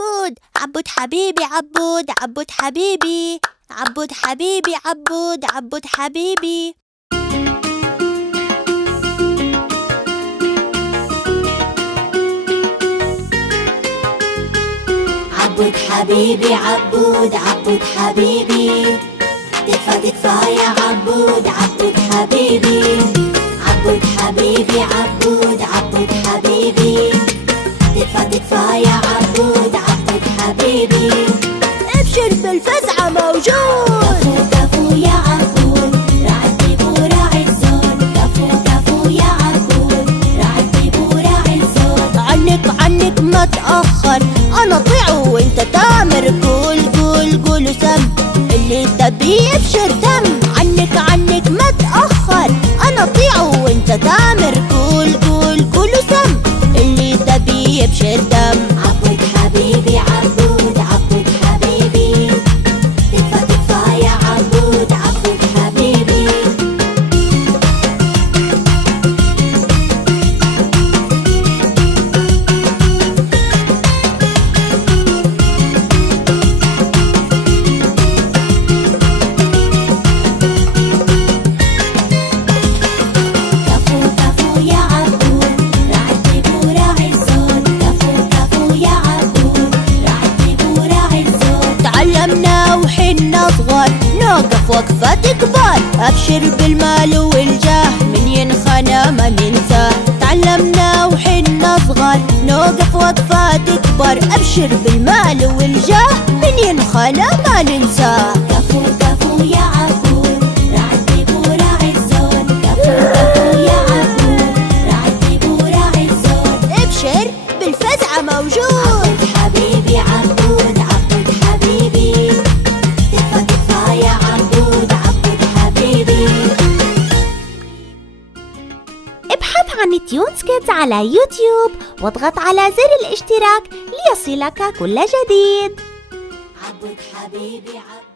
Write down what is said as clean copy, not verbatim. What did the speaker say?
عبود، عبود حبيبي عبود، عبود حبيبي، عبود حبيبي عبود، عبود حبيبي. عبود حبيبي عبود، عبود حبيبي، تكفى تكفى يا عبود، عبود حبيبي، عبود حبيبي عبود، عبود حبيبي، تكفى تكفى يا عبود، عبود حبيبي. ابشر بالفزعة موجود. كفو كفو يا عبود، راعي الطيب وراعي الزود. كفو كفو يا عبود، راعي الطيب وراعي الزود. عنك ما تأخر، أنا أطيع وأنت تامر. قول قول قول وسم، اللي تبيه يبشر تم. عنك ما تأخر، أنا أطيع وأنت تامر. قول قول قول وسم، اللي تبيه يبشر تم. عبود حبيبي عبود، عبود حبيبي، تكفى تكفى يا عبود، عبود حبيبي. نوقف وقفة كبار، أبشر بالمال والجاه، من ينخنا ما ننساه. تعلمنا وحنا صغار، نوقف وقفة كبار، أبشر بالمال والجاه، من ينخنا ما ننساه. كفو كفو يا عبود، راعي الطيب وراعي الزود. كفو كفو يا عبود، راعي الطيب وراعي الزود. ابشر بالفزعة موجود. عبود حبيبي عبود، عبود حبيبي، تكفى تكفى يا عبود، عبود حبيبي. ابحث عن تيونز كيدز على يوتيوب واضغط على زر الاشتراك ليصلك كل جديد. عبود حبيبي عبود.